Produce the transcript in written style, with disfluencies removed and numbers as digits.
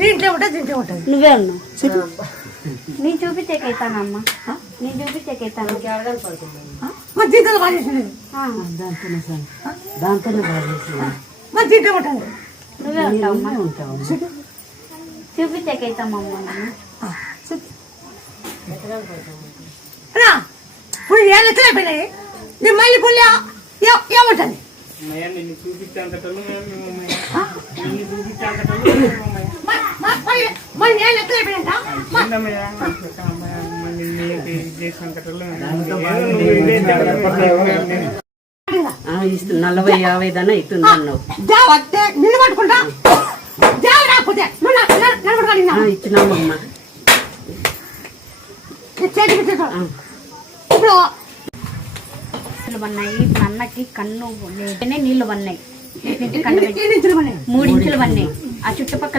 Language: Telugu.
దీంట్లో ఉంటుంది నువ్వే ఉన్నావు నేను చూపించేకైతానమ్మా నేను చూపించేకైతాను మరి దీంట్లో బాగా చేసింది దాంతోనే బాగా చేసింది. మరి దీంట్లో ఉంటుంది నువ్వే ఉంటావమ్మా ఉంటావు చూపించేకైతామమ్మా ఇప్పుడు ఏ లెక్కలు అయిపోయినాయి నీ మళ్ళీ పుల్లి ఏముంటుంది మరి ఏ లెక్కలు అయిపోయినాయంట ఇస్తుంది 40-50 దానా ఇస్తుంది అన్నావు. నిన్ను పట్టుకుంటా రాకపోతే ఇచ్చినామమ్మా ఇప్పుడు నీళ్ళు పన్నాయి ఇప్పుడు అన్నకి కన్ను నీళ్లు పన్నాయి 3 ఇంచులు పన్నాయి ఆ చుట్టుపక్కల